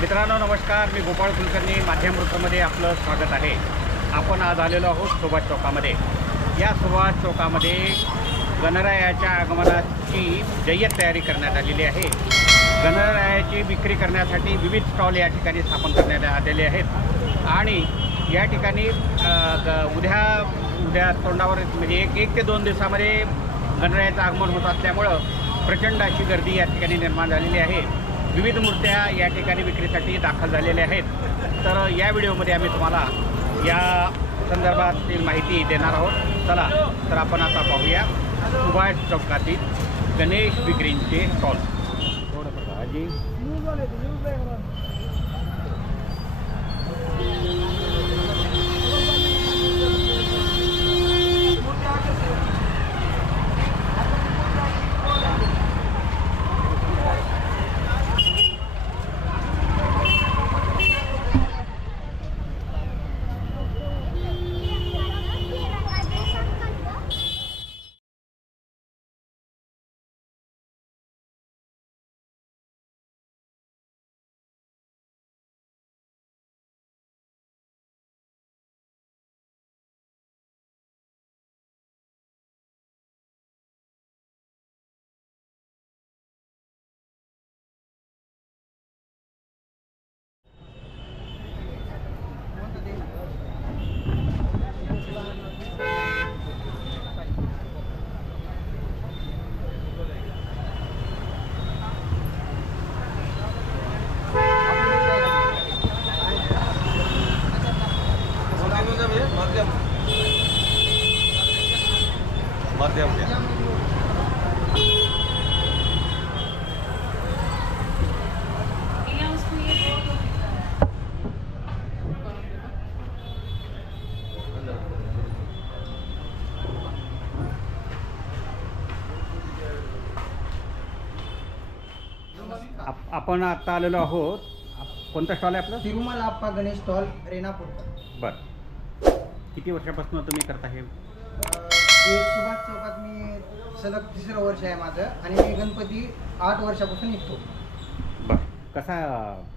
मित्रांनो नमस्कार. मी गोपाळ कुलकर्णी. माध्यम वृत्तमध्ये आपलं स्वागत आहे. आपण आज आलेलो आहोत सुभाष चौकामध्ये. या सुभाष चौकामध्ये गणरायाच्या आगमनाची जय्यत तयारी करण्यात आलेली आहे. गणरायाची विक्री करण्यासाठी विविध स्टॉल या ठिकाणी स्थापन करण्यात आलेले आहेत. आणि या ठिकाणी ग- उद्या उद्या तोंडावर म्हणजे एक एक ते दोन दिवसामध्ये गणरायाचं आगमन होत असल्यामुळं प्रचंड अशी गर्दी या ठिकाणी निर्माण झालेली आहे. विविध मूर्त्या या ठिकाणी विक्रीसाठी दाखल झालेल्या आहेत. तर या व्हिडिओमध्ये आम्ही तुम्हाला या संदर्भातील माहिती देणार आहोत. चला तर आपण आता पाहूया. सुभाष चौकातील गणेश विक्रींचे स्टॉल थोडंसं काळजी मध्यम द्या भैया उसको ये दो दो आप आपण आता आलेलो आहोत. कोणतं स्टॉल आहे आपलं? तिरुमल आप्पा गणेश स्टॉल रेणापूर. बरं. किती वर्षापासून तुम्ही करता हे? सुभाष चौकात मी सलग तिसरं वर्ष आहे माझं आणि मी गणपती आठ वर्षापासून निघतो. बरं. कसा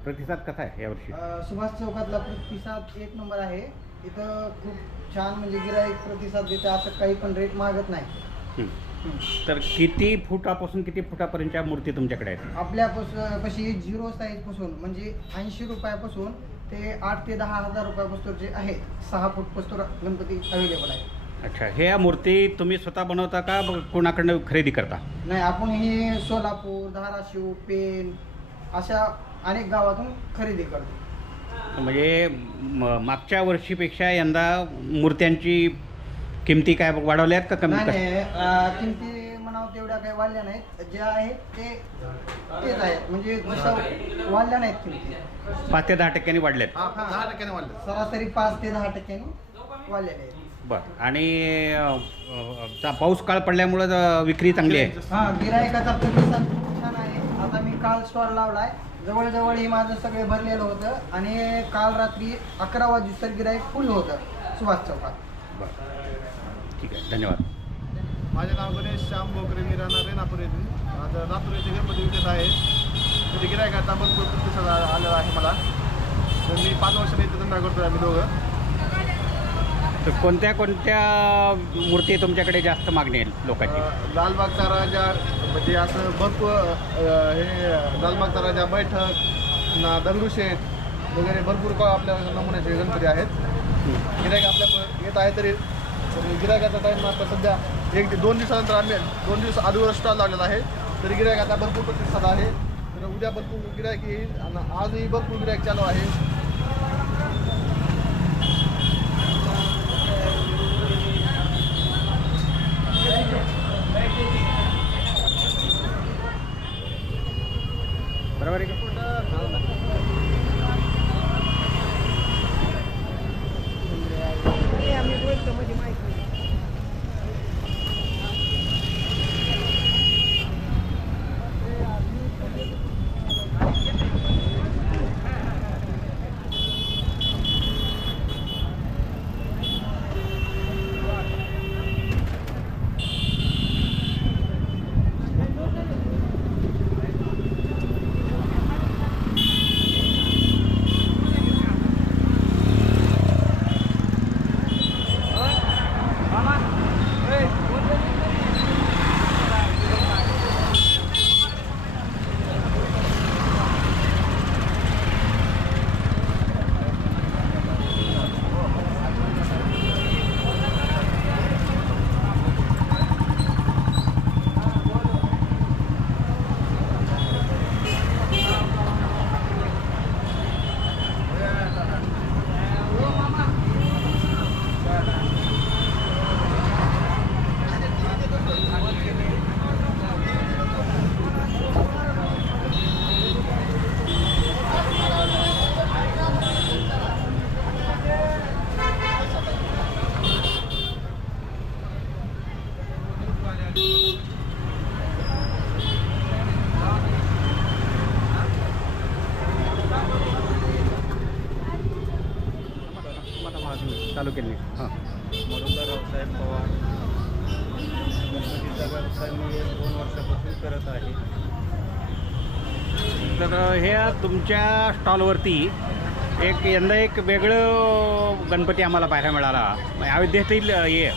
प्रतिसाद कसा आहे यावर्षी अं, सुभाष चौकातला प्रतिसाद एक नंबर आहे. इथं खूप छान म्हणजे गिराईक प्रतिसाद देते असं काही पण रेट मागत नाही. हं. तर किती फुटापासून किती फुटापर्यंतच्या मूर्ती तुमच्याकडे आहेत? आपल्यापासून कशी झिरो साईजपासून म्हणजे ऐंशी रुपयापासून ते आठ ते दहा हजार रुपयापासून जे आहे सहा फूटपासून गणपती अवेलेबल आहे. अच्छा हे या मूर्ती तुम्ही स्वतः बनवता का कोणाकडनं खरेदी करता? नाही आपण हे सोलापूर धाराशिव पेन अशा अनेक गावातून खरेदी करतो. म्हणजे म- मागच्या वर्षीपेक्षा यंदा मूर्त्यांची किमती काय वाढवल्यात का कमी? नाही नाही अं, किमती म्हणावं तेवढ्या काही वाढल्या नाहीत. ज्या आहेत ते तेच आहेत म्हणजे वाढल्या नाहीत किमती. पाच ते दहा टक्क्यांनी वाढल्यात. हा, दहा टक्क्याने वाढलं सरासरी पाच ते दहा टक्क्यांनी वाढलेले आहेत बरं. आणि अ, अ, चा- पाऊस काळ पडल्यामुळं विक्री चांगली आहे. हा गिरायकाचा प्रतिसाद खूप छान आहे. आता मी काल स्टॉल लावलाय. जवळजवळ हे माझं सगळे भरलेलं होतं. आणि काल रात्री अकरा वाजता गिराईक फुल होतं. सुभाष चौकात. बरं. ठीक आहे धन्यवाद. माझे नाव गणेश श्याम बोकरे मी राहणार रेणापूर येथे माझं लातूर येथे गणपती विकत आहे. तिथे गिरायकाचा भरपूर प्रतिसाद आलेला आहे मला. तर मी पाच वर्षांनी इथे धंदा करतोय आम्ही दोघं. तर कोणत्या कोणत्या मूर्ती तुमच्याकडे जास्त मागणी आहे लोकांची? अं, लालबागचा राजा म्हणजे असं भरपूर अं, हे लालबागचा राजा बैठक ना दगडूशेठ वगैरे भरपूर का आपल्या नमुन्याचे गणपती आहेत. गिरायक आपल्या येत आहे तरी तरी गिरायकाचा टाईम आता सध्या एक ते दोन दिवसानंतर आम्ही दोन दिवस आधीवर स्टॉल लागलेला आहे. तरी आता भरपूर प्रतिसाद आहे. तर उद्या भरपूर गिरायक येईल आणि आजही भरपूर गिरायक चालू आहे. तुमच्या स्टॉलवरती एक यंदा एक वेगळं गणपती आम्हाला पाहायला मिळाला. अयोध्येतील हे.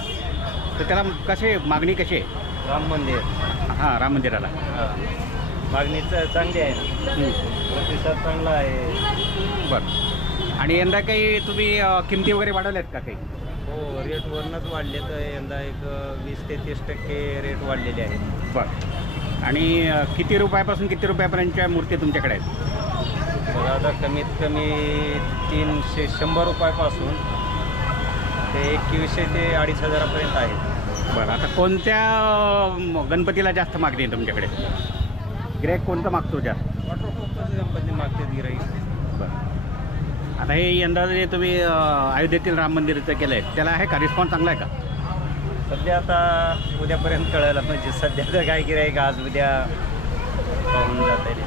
तर त्याला कसे मागणी कशी आहे? राम मंदिर. हां राम मंदिराला. हां. मागणी च- चांगली आहे ना. हं. प्रतिसाद चांगला आहे. बरं. आणि यंदा काही तुम्ही अ, किमती वगैरे वाढवल्यात का काही? हो रेट वरनंच वाढले तर यंदा एक वीस ते तीस टक्के रेट वाढलेले आहेत बरं. आणि अ, किती रुपयापासून किती रुपयापर्यंतच्या मूर्ती तुमच्याकडे आहेत? बघा आता कमीत कमी तीनशे शंभर रुपयापासून ते एकवीसशे ते अडीच हजारापर्यंत आहेत बरं आता कोणत्या अ, गणपतीला जास्त मागणी आहे तुमच्याकडे? गिरायक कोणतं मागतो जास्त? वॉटरप्रूफच गणपती मागतात गिराईक. बरं. आता हे यंदा जे तुम्ही अ, अयोध्येतील राम मंदिराचं केलं आहे त्याला आहे का? रिस्पॉन्स चांगला आहे का? सध्या आता उद्यापर्यंत कळायला म्हणजे सध्या तर काय गिराईक आज उद्या पाहून जात आहे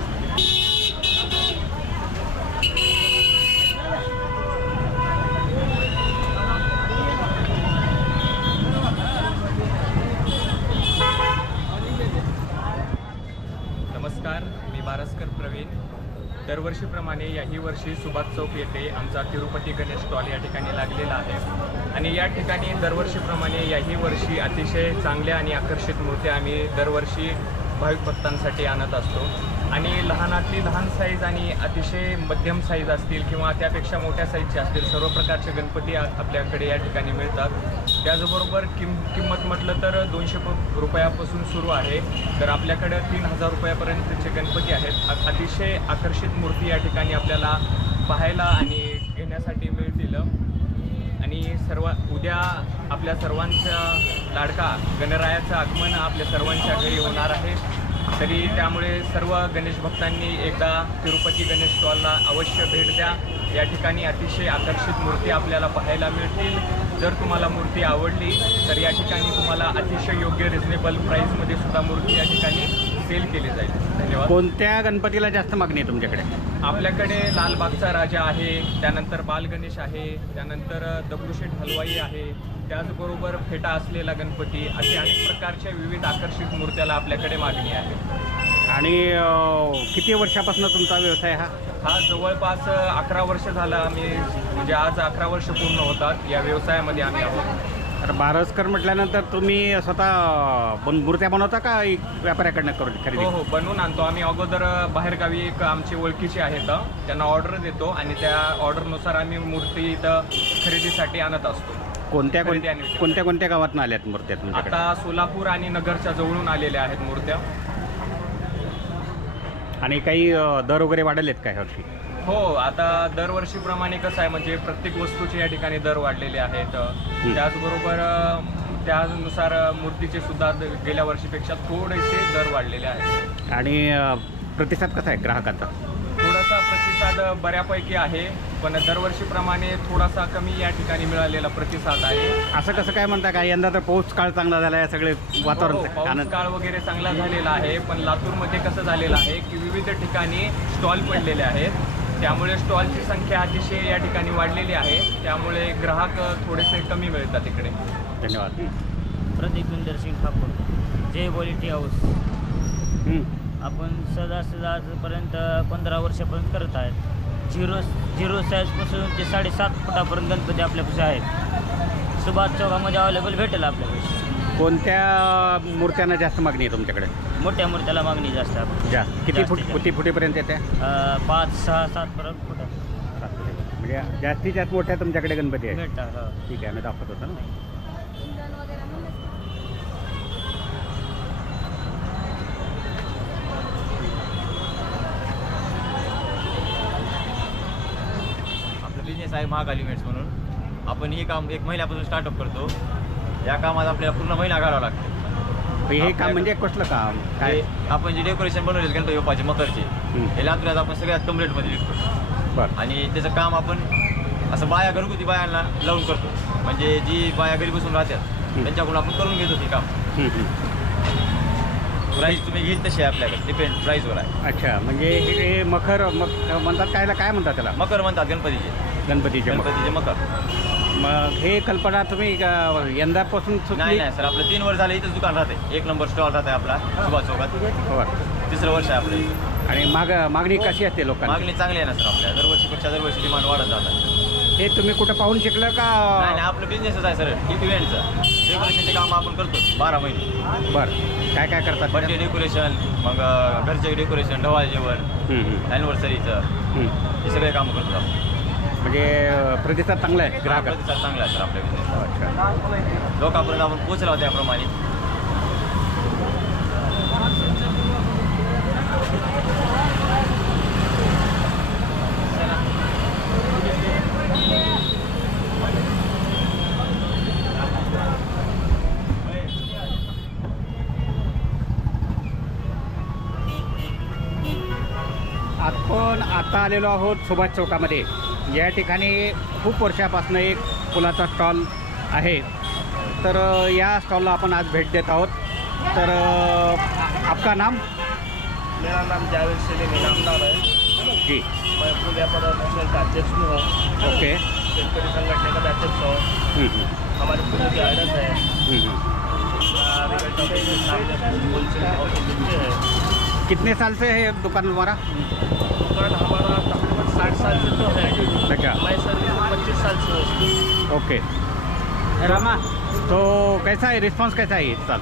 नमस्कार मी बारसकर प्रवीण दरवर्षीप्रमाणे श्री सुभाष चौक येथे आमचा तिरुपती गणेश स्टॉल या ठिकाणी लागलेला आहे. आणि या ठिकाणी दरवर्षीप्रमाणे याही वर्षी अतिशय चांगल्या आणि आकर्षित मूर्त्या आम्ही दरवर्षी भाविक भक्तांसाठी आणत असतो. आणि लहानातली लहान साईज आणि अतिशय मध्यम साईज असतील किंवा त्यापेक्षा मोठ्या साईजचे असतील सर्व प्रकारचे गणपती आपल्याकडे या ठिकाणी मिळतात. त्याचबरोबर किम किंमत म्हटलं तर दोनशे रुपयापासून सुरू आहे. तर आपल्याकडं तीन हजार रुपयापर्यंतचे गणपती आहेत. अतिशय आकर्षित मूर्ती या ठिकाणी आपल्याला पाहायला आणि घेण्यासाठी मिळतील. आणि सर्व उद्या आपल्या सर्वांचा लाडका गणरायाचं आगमन आपल्या सर्वांच्या घरी होणार आहे. तरी त्यामुळे सर्व गणेश भक्तांनी एकदा तिरुपती गणेश स्टॉलला अवश्य भेट द्या. या ठिकाणी अतिशय आकर्षित मूर्ती आपल्याला पाहायला मिळतील. जर तुम्हाला मूर्ती आवडली तर या ठिकाणी तुम्हाला अतिशय योग्य रिझनेबल प्राईसमध्ये सुद्धा मूर्ती या ठिकाणी सेल केली जाईल. धन्यवाद. कोणत्या गणपतीला जास्त मागणी आहे तुमच्याकडे? आपल्याकडे लालबागचा राजा आहे त्यानंतर बालगणेश आहे त्यानंतर दगडूशेठ हलवाई आहे. त्याचबरोबर फेटा असलेला गणपती असे अनेक प्रकारच्या विविध आकर्षित मूर्त्याला आपल्याकडे मागणी आहे. आणि किती वर्षापासून तुमचा व्यवसाय हा? हा जवळपास अकरा वर्ष झालं आम्ही म्हणजे आज अकरा वर्ष पूर्ण होतात. या व्यवसायामध्ये आम्ही आहोत. तर बारसकर म्हटल्यानंतर तुम्ही स्वतः बन मूर्त्या बनवता का एक व्यापाऱ्याकडनं करून खरेदी? हो हो बनवून आणतो. आम्ही अगोदर बाहेरगावी एक आमचे ओळखीचे आहेत त्यांना ऑर्डर देतो आणि त्या ऑर्डरनुसार आम्ही मूर्ती इथं खरेदीसाठी आणत असतो. कोणत्या खरेदी आणि कोण- विक्री. कोणत्या कोणत्या गावातून आल्यात मूर्त्या तुमच्याकडे? आता सोलापूर आणि नगरच्या जवळून आलेल्या आहेत मूर्त्या. आणि काही अ, दर वगैरे वाढलेत का ह्यावर्षी हो आता दरवर्षीप्रमाणे कसं आहे म्हणजे प्रत्येक वस्तूचे या ठिकाणी दर वाढलेले आहेत. त्याचबरोबर त्यानुसार मूर्तीचे सुद्धा गेल्या वर्षीपेक्षा थोडेसे दर वाढलेले आहेत. आणि प्रतिसाद कसा आहे ग्राहकांचा? थोडासा प्रतिसाद बऱ्यापैकी आहे पण दरवर्षीप्रमाणे थोडासा कमी या ठिकाणी मिळालेला प्रतिसाद आहे. असं कसं काय म्हणता का? यंदा तर पाऊस काळ चांगला झाला आहे सगळे हो, वातावरण पाऊस आनंद काळ वगैरे चांगला झालेला आहे पण लातूरमध्ये कसं झालेलं आहे की विविध ठिकाणी स्टॉल पडलेले आहेत. त्यामुळे स्टॉलची संख्या अतिशय या ठिकाणी वाढलेली आहे. त्यामुळे ग्राहक थोडेसे कमी मिळतात इकडे. धन्यवाद. Pradeep Inder Singh Thakur. Jai quality house. आपण सदा सदा आजपर्यंत पंधरा वर्षापर्यंत करत आहेत. झिरो झिरो साईजपासून ते साडेसात फुटापर्यंत गणपती आपल्यापाशी आहेत. सुभाष चौकामध्ये अवेलेबल भेटेल आपल्यापाशी. कोणत्या मूर्त्यांना जास्त मागणी आहे तुमच्याकडे? मोठ्या मूर्त्याला मागणी जास्त आहे. जास्त किती फूट किती फुटीपर्यंत येते? अं, पाच सहा सातपर्यंत फुट. म्हणजे जास्तीत जास्त मोठ्या तुमच्याकडे गणपती आहे भेटतात हो. ठीक आहे आम्ही दाखवत होतो ना आपला बिझनेस आहे महाकाली मेट्स म्हणून. आपण हे काम एक महिन्यापासून स्टार्टअप करतो. या कामात आपल्याला पूर्ण महिना घालावा लागतो. हे काम म्हणजे कसलं काम? काय? हे आपण जे डेकोरेशन बनवले गणपती बाप्पाचे मकरचे हं. हे लातूरात आपण सगळ्यात कम्प्लीटमध्ये विकतो. बरं. आणि त्याचं काम आपण असं बाया घरगुती बायांना लावून करतो. म्हणजे जी बाया घरी बसून राहतात त्यांच्याकडून आपण करून घेतो ते काम. प्राईस तुम्ही घेईल तशी आहे आपल्याकडे डिपेंड प्राईसवर आहे. अच्छा म्हणजे हे मखर मग म्हणतात कायला काय म्हणतात त्याला? मकर म्हणतात गणपतीचे. गणपतीचे मखर. गणपतीचे मकर मग हे कल्पना तुम्ही यंदापासून नाही सुचली नाही सर आपलं तीन वर्ष झालं इथंच दुकान राहते. एक नंबर स्टॉल राहते आपला सुभाष चौकात. बरं. तिसरं वर्ष आहे आपलं. हे. आणि माग मागणी कशी असते लोकांची? मागणी चांगली आहे ना सर आपल्या. दरवर्षीपेक्षा दरवर्षी डिमांड वाढत जातात. हे तुम्ही कुठं पाहून शिकलं नाही का? नाही आपलं बिझनेसच आहे सर. इव्हेंटचं डेकोरेशनचे काम आपण करतो बारा महिने. बरं. काय काय करतात बर्थडे डेकोरेशन मग अं, घरचे डेकोरेशन ढवाळ जेवण हं, हं, ॲनिव्हर्सरीचं हं. हे सगळे काम करतो आपण. म्हणजे अ, प्रतिसाद चांगला आहे ग्राहक. प्रतिसाद चांगला आहे सर आपल्या बिझनेस अच्छा लोकांपर्यंत आपण पोहोचलो त्याप्रमाणे आपण आता आलेलो आहोत सुभाष चौकामध्ये. या ठिकाणी खूप वर्षापासून एक फुलाचा स्टॉल आहे. तर या स्टॉलला आपण आज भेट देत आहोत. तर आपका नाम? मेरा नाम जावेद सलीम इनामदार है। जी. मैं फूल व्यापार का अध्यक्ष भी हूँ। ओके. शेतकरी का भी अध्यक्ष हूँ। हमारे फूलों की आड़त है। कितने साल से है दुकान हमारा? दुकान हमारा तकरीबन साठ साल से तो है। अच्छा। मैं सर्विस पच्चीस साल से हूँ ओके। रामा? तो कैसा है? रिस्पांस कैसा है इस साल?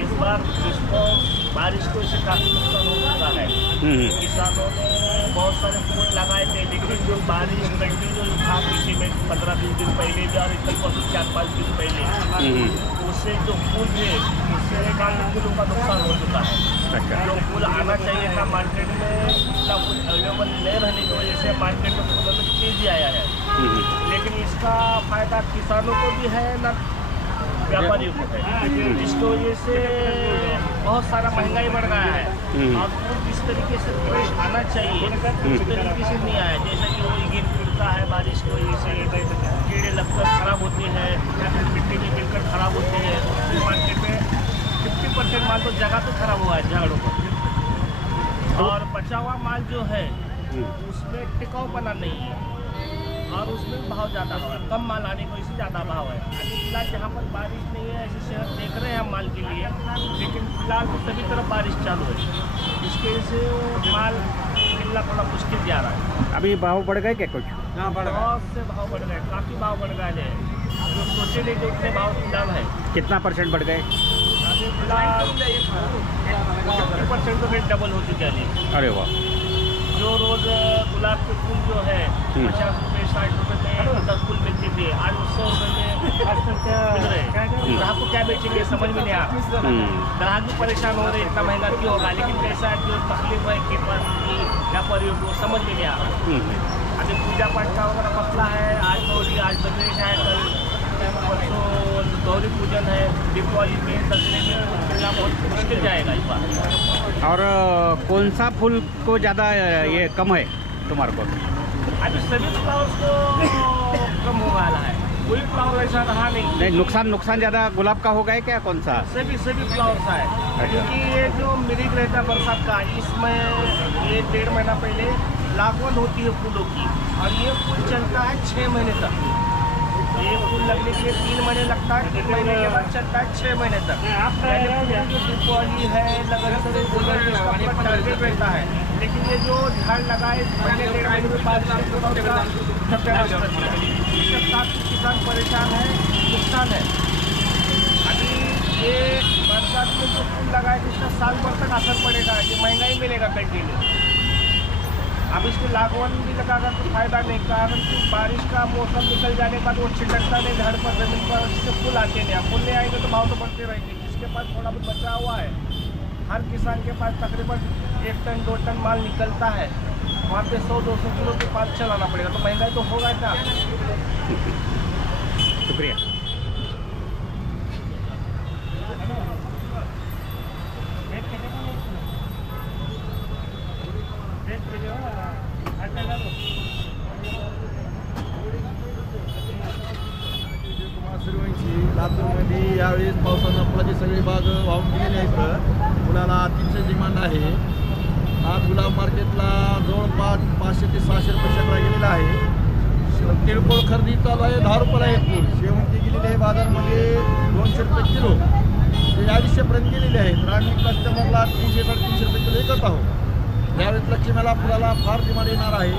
इस बार रिस्पॉन्स बारिश को इससे काफ़ी नुकसान हो चुका है। हं, हं. किसानों ने बहुत सारे फूल लगाए थे लेकिन जो बारिश कंटिन्यू था पीछे में पंद्रह बीस दिन पहले भी और कल परसों चार पाँच दिन पहले। हं, हं. उससे जो फूल थे उससे काफ़ी फूलों का नुकसान हो चुका है। अच्छा जो फूल आना चाहिए था मार्केट में इतना फूल अवेलेबल नहीं रहने की वजह से मार्केट में फूलों में तेज़ी आया है। हं, हं. लेकिन इसका फ़ायदा किसानों को भी है ना व्यापारियों को है जिसकी वजह से बहुत सारा महँगाई बढ़ गया है। हम्म। और फूल जिस तरीके से फ्रेश आना चाहिए उस तरीके से नहीं आया। जैसा कि वो गिर गिरता है बारिश की वजह से कीड़े लगकर खराब होते हैं या फिर मिट्टी में गिरकर खराब होते हैं उससे मार्केट में फिफ्टी परसेंट माल तो जगह तो खराब हुआ है झाड़ों पर और बचा हुआ माल जो है उसमें टिकाऊ बना नहीं है। और उसमें भाव ज़्यादा हुआ है कम माल आने की वजह से ज़्यादा भाव है। अभी फ़िलहाल जहाँ पर बारिश नहीं है ऐसे शहर देख रहे हैं हम माल के लिए लेकिन फ़िलहाल तो सभी तरफ़ बारिश चालू है। इसके वजह से माल मिलना थोड़ा मुश्किल जा रहा है। अभी भाव बढ़ गए क्या कुछ? बहुत से भाव बढ़ गए काफ़ी भाव बढ़ गए हैं। जो सोचे नहीं थे उतने भाव दाम है। कितना परसेंट बढ़ गए? फिफ्टी परसेंट तो रेट डबल हो। चुके हैं अरे वाह। जो रोज गुलाब के फूल जो है हम्म। पचास रुपए साठ रुपए में दस फूल मिलते थे आज सौ रुपए में मिल रहे ग्राहक को क्या बेचेंगे समझ में नहीं आ रहा हम्म. ग्राहक भी परेशान हो रहे हैं इतना महँगा क्यों होगा? लेकिन कैसा जो तकलीफ़ है कि की व्यापारियों को समझ में नहीं आ रहा। अभी पूजा पाठ का वगैरह मसला है आज गौरी आज गणेश है कल परसों गौरी पूजन है दीपावली में दसरे में मिलना बहुत मुश्किल जाएगा इस बार। और कौन सा फूल को ज़्यादा ये कम है तुम्हारे को? अभी सभी फ्लावर्स को कम हो वाला है। कोई फ्लावर ऐसा रहा नहीं। नहीं नुकसान नुकसान ज़्यादा गुलाब का होगा क्या कौन सा? सभी सभी फ्लावर्स आए। क्योंकि ये जो मिरिक रहता है बरसात का इसमें ये डेढ़ महीना पहले लागवन होती है फूलों की। और ये फूल चलता है छः महीने तक। ये फूल लगने के लिए तीन महीने लगता है, तीन महीने के बाद चलता है छः महीने तक। जो दीपावली है इसका टारगेट रहता है। लेकिन ये जो झाड़ लगाए महीने डेढ़ इसके किसान परेशान है, नुकसान है? अभी ये बरसात में जो फूल लगाए जिसका साल भर तक असर पड़ेगा, ये महँगा ही मिलेगा कंटिन्यू अब इसको लागवन भी लगाना तो फ़ायदा नहीं, कारण कि बारिश का मौसम निकल जाने के बाद वो छिटकता नहीं, घर पर ज़मीन पर इससे फूल आते नहीं। फूल नहीं आएँगे तो भाव तो बढ़ते रहेंगे, जिसके पास थोड़ा बहुत बचा हुआ है। हर किसान के पास तकरीबन एक टन, दो टन माल निकलता है। वहाँ पे सौ, दो सौ किलो के पास चलाना पड़ेगा। तो महँगाई तो होगा ना शुक्रिया। पावसानं फुलाची सगळे बाग वाहून गेलेले आहेत फुलाला अतिशय डिमांड आहे. हा गुलाब मार्केटला जवळपास पाचशे ते सहाशे रुपये शेकडा गेलेला आहे. किरकोळ खरेदी चालू आहे दहा रुपयाला एक फूल शेवंती गेलेली आहे बाजारमध्ये दोनशे रुपये किलो. ते अडीचशेपर्यंत गेलेले आहेत तर आम्ही कस्टमरला तीनशे साडेतीनशे रुपये किलो एकच आहोत यावेळेस लक्ष्मीला फुलाला फार डिमांड येणार आहे.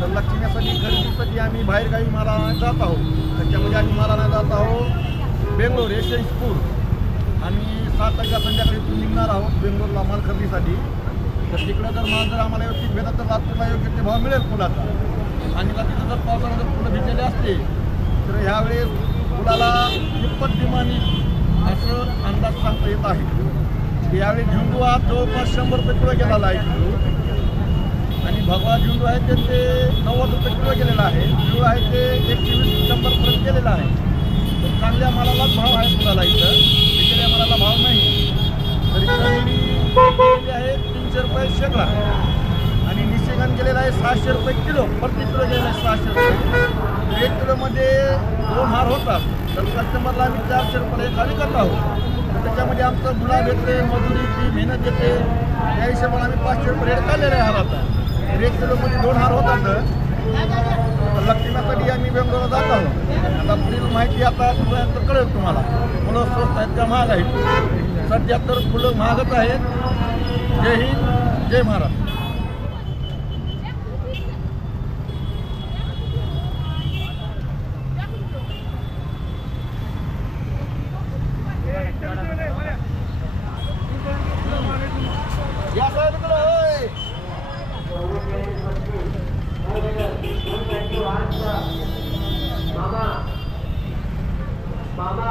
तर लक्ष्मीसाठी खरेदीसाठी आम्ही बाहेरगावी माला जात आहोत. त्याच्यामध्ये आम्ही मारायला जात आहोत. बेंगलोर यशवंतपूर आणि सात तारखेला संध्याकाळी इथून निघणार आहोत बेंगलोरला माल खरेदीसाठी तर तिकडं जर माल जर आम्हाला व्यवस्थित भेटत तर लातूरला योग्य ते भाव मिळेल फुलाचा आणि का तिथं जर पावसानं जर फुलं भिजलेले असते तर ह्यावेळेस फुलाला तिप्पट डिमांड असं अंदाज सांगता येत आहे. यावेळी झेंडू हा जवळपास शंभर रुपये किलो गेलेला आहे. झेंडू आणि भगवा झेंडू आहे ते ते नव्वद रुपये किलो गेलेला आहे. झेंडू आहे ते एकशे वीस शंभरपर्यंत गेलेला आहे. चांगल्या मालालाच भाव आहे फुलाला इथं? विकल्या मालाला भाव नाही. तरी चांगली गेलेली आहे तीनशे रुपये शेकडा. आणि निशिगंध गेलेला आहे सहाशे रुपये किलो. प्रति किलो गेलेला आहे सहाशे रुपये. एक किलोमध्ये दोन हार होतात. तर कस्टमरला आम्ही चारशे रुपये खाली करत आहोत. त्याच्यामध्ये आमचं मुला घेते मजुरीची मेहनत घेते. त्या हिशोबाने आम्ही पाचशे रुपये रेट काढलेले आहे हार आता एक किलोमध्ये दोन हार होतात. तर लक्ष्मीसाठी आम्ही बेंगलोरला जात आहोत आता पुढील माहिती आता तुझ्यानंतर कळेल तुम्हाला. फुलं स्वस्त आहेत का महाग आहेत? सध्या तर फुलं महागच आहेत. जय हिंद जय महाराज या साहेब होय मामू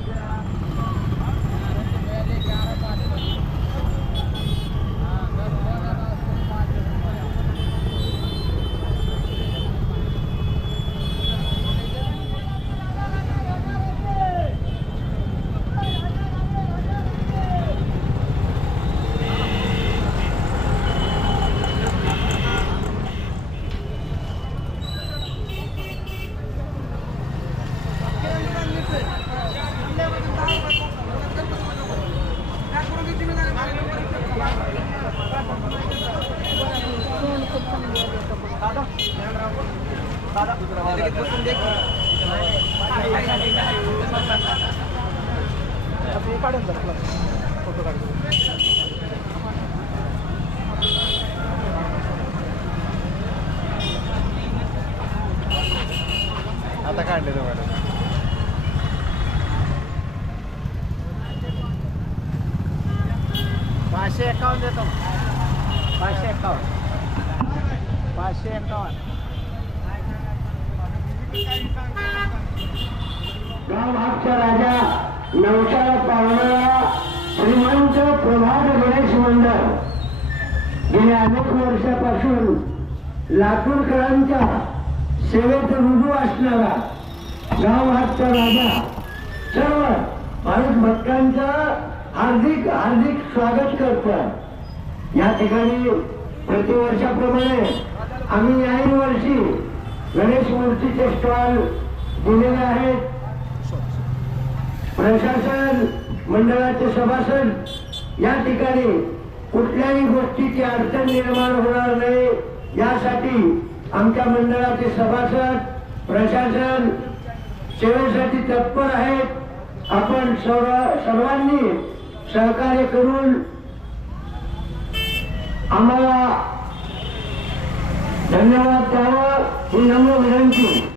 आता काढले तुम्हाला पाचशे एकावन्न देतो. पाचशे एकावन्न. पाचशे एकावन्न. राजा नवशाला पावणारा श्रीमंत प्रभात गणेश मंडळ. गेल्या अनेक वर्षापासून लातूरकरांच्या सेवेत रुजू असणारा गाव हातचा राजा. सर्व भारत भक्तांचं हार्दिक हार्दिक स्वागत करतात या ठिकाणी प्रतिवर्षाप्रमाणे आम्ही याही वर्षी गणेश मूर्तीचे स्टॉल दिलेले आहेत. प्रशासन मंडळाचे सभासद या ठिकाणी कुठल्याही गोष्टीची अडचण निर्माण होणार नाही. यासाठी आमच्या मंडळाचे सभासद प्रशासन सेवेसाठी तत्पर आहेत. आपण सर्व सर्वांनी सहकार्य करून आम्हाला धन्यवाद द्यावं. ही नम्र